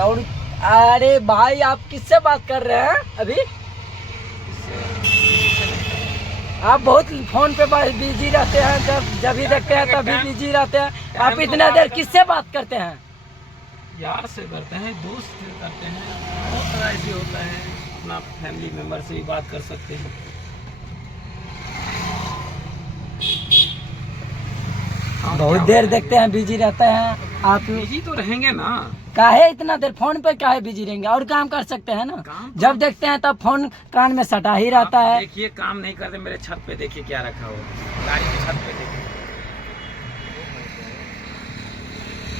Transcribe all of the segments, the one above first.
Loud. अरे भाई आप किससे बात कर रहे हैं अभी? आप बहुत फोन पे बिजी रहते हैं, जब भी देखते हैं तभी बिजी रहते हैं। आप इतना देर किससे बात करते हैं? यार से करते हैं, दोस्त से करते हैं, बहुत तरह ऐसे होता है। अपना फैमिली मेंबर से भी बात कर सकते हैं। बहुत देर देखते हैं बिजी रहते हैं आप। बिजी तो रहेंगे ना, काहे इतना देर फोन पे काहे बिजी रहेंगे? और काम कर सकते हैं ना। जब देखते हैं तब फोन कान में सटा ही रहता है। देखिए काम नहीं करते, मेरे छत पे देखिए क्या रखा हुआ, गाड़ी की छत पे देखिए,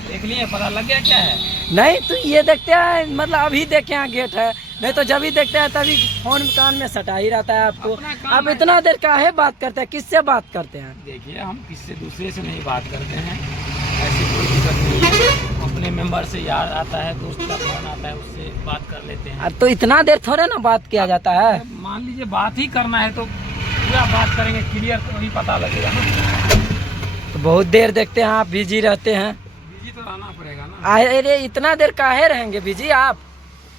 देख लिए, पता लग गया क्या है? नहीं तो ये देखते हैं, मतलब अभी देखे यहाँ गेट है, नहीं तो जब भी देखते हैं तभी फोन कान में सटा ही रहता है आपको। आप इतना देर काहे बात करते हैं? किससे बात करते हैं? देखिए हम किससे दूसरे से नहीं बात करते हैं, ऐसी कोई दिक्कत नहीं है। अपने मेंबर से याद आता है, दोस्त का फोन आता है, उससे बात कर लेते हैं। तो इतना देर थोड़े ना बात किया जाता है। मान लीजिए बात ही करना है तो पूरा बात करेंगे, क्लियर, तो वही पता लगेगा ना। तो बहुत देर देखते हैं आप बिजी रहते हैं। बिजी तो रहना पड़ेगा ना। अरे इतना देर काहे रहेंगे बिजी आप?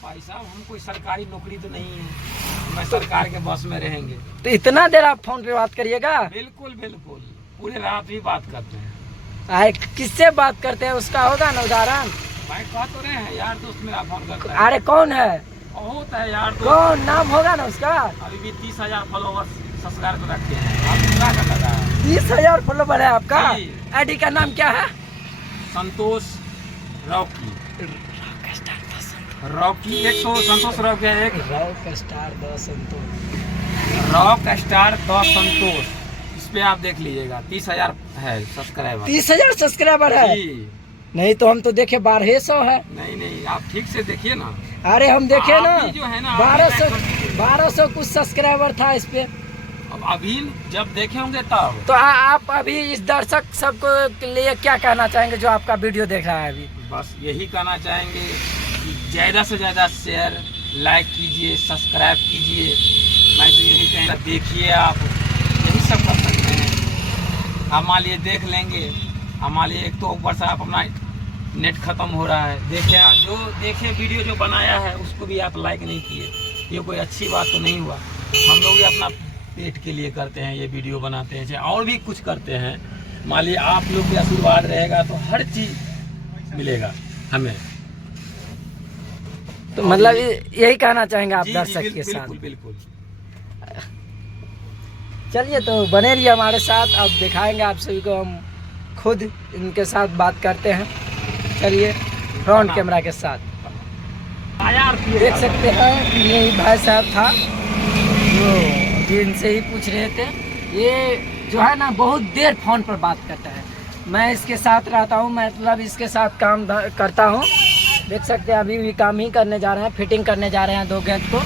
भाई साहब हम कोई सरकारी नौकरी तो नहीं है, मैं सरकार के बस में रहेंगे। तो इतना देर आप फोन पे बात करिएगा? बिल्कुल बिल्कुल, पूरे रात भी बात करते हैं। किससे बात करते हैं उसका होगा ना उदाहरण? भाई कह तो रहे हैं, यार दोस्त मेरा फोन करता है। अरे कौन है? बहुत है यार दोस्त। कौन नाम होगा ना उसका? अभी भी 30,000 फॉलोवर्स सब्सक्राइब कर रखे हैं। आप क्या कर रहा है? 30,000 फॉलोवर है आपका? आईडी का नाम क्या है? Santosh Rocky. Rocky 100 Santosh Rocky है, एक rock star the Santosh. Rock star the Santosh, इस पे आप देख लीजिएगा। 30,000 है सब्सक्राइबर। 30,000 सब्सक्राइबर है? नहीं तो हम तो देखे 1200 है। नहीं आप ठीक से देखिए ना। अरे हम देखे ना, जो है ना 1200 कुछ सब्सक्राइबर था इस पे। अब अभी जब देखे होंगे तब। तो आप अभी इस दर्शक सबको के लिए क्या कहना चाहेंगे जो आपका वीडियो देख रहा है अभी? बस यही कहना चाहेंगे कि ज़्यादा से ज़्यादा शेयर, लाइक कीजिए, सब्सक्राइब कीजिए। मैं तो यही कहना, देखिए आप यही सब कर सकते हैं। आप मान लिए देख लेंगे, आप मान लिए एक तो ऊपर से आप अपना नेट ख़त्म हो रहा है, देखे जो देखे वीडियो जो बनाया है उसको भी आप लाइक नहीं किए, ये कोई अच्छी बात तो नहीं हुआ। हम लोग भी अपना पेट के लिए करते हैं, ये वीडियो बनाते हैं, चाहे और भी कुछ करते हैं। मान लीजिए आप लोग के आशीर्वाद रहेगा तो हर चीज़ मिलेगा हमें। तो मतलब यही कहना चाहेंगे आप दर्शक के साथ? बिल्कुल। चलिए तो बने रहिए हमारे साथ, अब दिखाएंगे आप सभी को, हम खुद इनके साथ बात करते हैं। चलिए फ्रंट कैमरा के साथ देख सकते हैं, यही भाई साहब था जो इनसे ही पूछ रहे थे। ये जो है ना बहुत देर फोन पर बात करता है। मैं इसके साथ रहता हूँ, मतलब इसके साथ काम करता हूँ। देख सकते हैं अभी भी काम ही करने जा रहे हैं, फिटिंग करने जा रहे हैं 2 गेट को।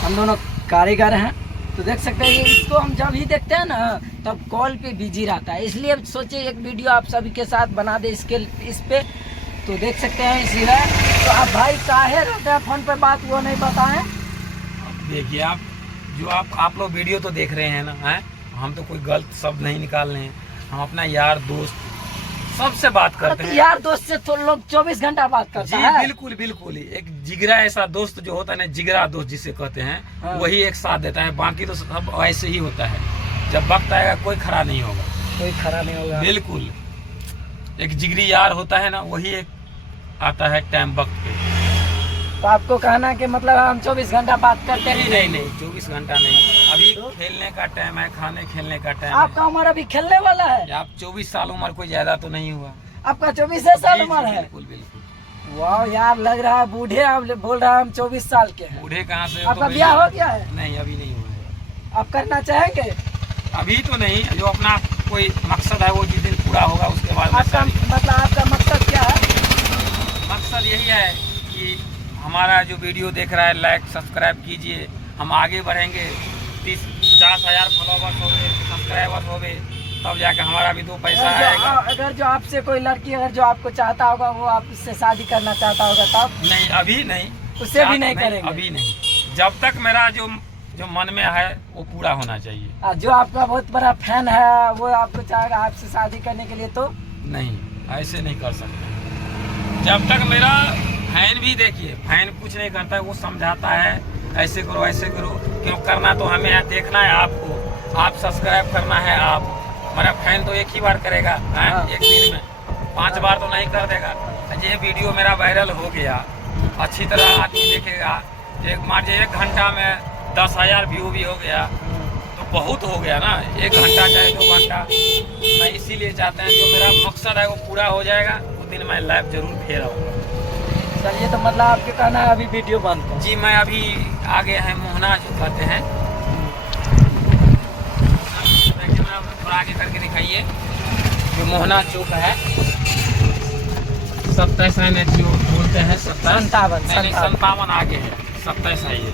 हम दोनों कारीगर हैं। तो देख सकते हैं इसको हम जब ही देखते हैं ना तब कॉल पे बिजी रहता है, इसलिए सोचे एक वीडियो आप सभी के साथ बना दे इस पे। तो देख सकते हैं इसी है। तो आप भाई काहे रहते हैं फोन पे बात, वो नहीं बताएं? देखिए आप जो आप लोग वीडियो तो देख रहे हैं ना, हैं? हम तो कोई गलत शब्द नहीं निकाल रहे हैं, हम अपना यार दोस्त सबसे बात करते हैं। यार दोस्त से तो लोग 24 घंटा बात करते हैं। बिल्कुल। एक जिगरा ऐसा दोस्त जो होता है ना, जिगरा दोस्त जिसे कहते हैं, वही एक साथ देता है, बाकी तो सब ऐसे ही होता है। जब वक्त आएगा कोई खड़ा नहीं होगा, कोई खड़ा नहीं होगा। बिल्कुल। एक जिगरी यार होता है ना, वही एक आता है टाइम वक्त पे। तो आपको कहना कि मतलब हम 24 घंटा बात करते हैं? नहीं 24 घंटा नहीं, अभी तो खेलने का टाइम है, खाने खेलने का टाइम है। आपका उम्र अभी खेलने वाला है? आप 24 साल उम्र, कोई ज्यादा तो नहीं हुआ। आपका 24 साल उम्र है? बिल्कुल। वाह यार, लग रहा है बूढ़े। आप बोल रहा है हम 24 साल के हैं। बूढ़े कहाँ से? आपका ब्याह हो गया है? नहीं अभी नहीं हुआ है। आप करना चाहेंगे? अभी तो नहीं, जो अपना कोई मकसद है वो जिस दिन पूरा होगा उसके बाद। आपका मतलब आपका मकसद क्या है? मकसद यही है कि हमारा जो वीडियो देख रहा है लाइक सब्सक्राइब कीजिए, हम आगे बढ़ेंगे। 50,000 फॉलोवर्स हो गए, सब्सक्राइबर्स हो गए, तब जाकर हमारा भी 2 पैसा आएगा। अगर जो आपसे कोई लड़की अगर जो आपको चाहता होगा, वो आपसे शादी करना चाहता होगा तब? नहीं अभी नहीं, उससे भी नहीं करेंगे? अभी नहीं, जब तक मेरा जो मन में है वो पूरा होना चाहिए। जो आपका बहुत बड़ा फैन है वो आपको चाहेगा आपसे शादी करने के लिए, तो नहीं, ऐसे नहीं कर सकते। जब तक मेरा फैन भी देखिए, फैन कुछ नहीं करता है, वो समझाता है ऐसे करो ऐसे करो, क्यों करना तो हमें है, देखना है आपको, आप सब्सक्राइब करना है। आप हमारा फैन तो एक ही बार करेगा एक दिन में, 5 बार तो नहीं कर देगा। ये वीडियो मेरा वायरल हो गया, अच्छी तरह आदमी देखेगा, मान लीजिए 1 घंटा में 10,000 व्यू भी हो गया तो बहुत हो गया ना। 1 घंटा चाहे 2 घंटा, मैं इसीलिए चाहते हैं जो मेरा मकसद है वो पूरा हो जाएगा, उस दिन मैं लाइव जरूर फिर आऊँगा। चलिए, तो मतलब आपके कहना है अभी वीडियो बंद कर? जी, मैं अभी आगे है मोहना जो कहते हैं, थोड़ा आगे करके दिखाइए, जो मोहना चौक है 27 है जो बोलते हैं, 57 आगे है, 27 है ये,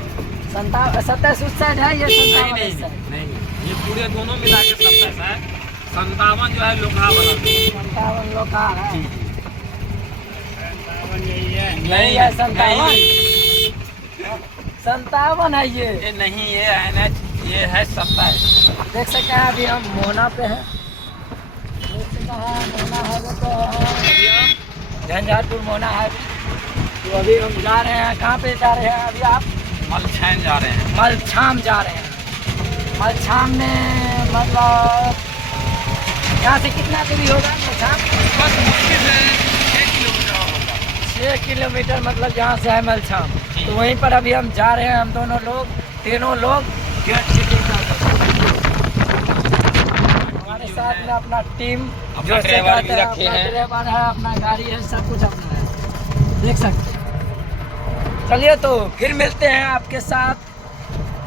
27 उस साइड है, ये 57 नहीं, इस साइड। नहीं, ये पूरे दोनों मिला के 27 है, 57 जो है लोखा वाला, 57 लोखा है। नहीं है 57 है ये नहीं, ये NH ये है 27। देख सकते हैं अभी हम मोहना पे हैं, देख सकते हैं मोहना हाईवे पे है, झंझारपुर मोहना हाईवे। तो अभी हम जा रहे हैं, कहाँ पे जा रहे हैं अभी आप? मलछाम जा रहे हैं। मलछाम जा रहे हैं। मलछाम में मतलब यहाँ से कितना दूरी होगा मलछाम? बस मुश्किल है 6 किलोमीटर होगा। 6 किलोमीटर मतलब जहाँ से है मलछाम, तो वहीं पर अभी हम जा रहे हैं, हम दोनों लोग, तीनों लोग गेट चेकिंग कर रहे हैं। हमारे साथ में अपना टीम, अपना ड्राइवर भी रखे हैं, ड्राइवर है, अपना गाड़ी है, सब कुछ अपना है, देख सकते हैं। चलिए, तो फिर मिलते हैं आपके साथ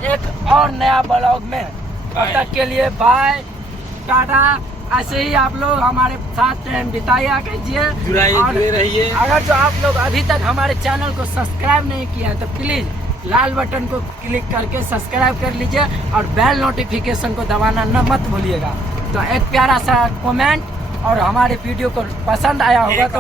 एक और नया ब्लॉग में। तब तक के लिए बाय, टाटा। ऐसे ही आप लोग हमारे साथ टाइम बिताया कीजिए, जुड़े रहिए। अगर जो आप लोग अभी तक हमारे चैनल को सब्सक्राइब नहीं किया है तो प्लीज़ लाल बटन को क्लिक करके सब्सक्राइब कर लीजिए और बेल नोटिफिकेशन को दबाना न मत भूलिएगा। तो एक प्यारा सा कमेंट, और हमारे वीडियो को पसंद आया होगा तो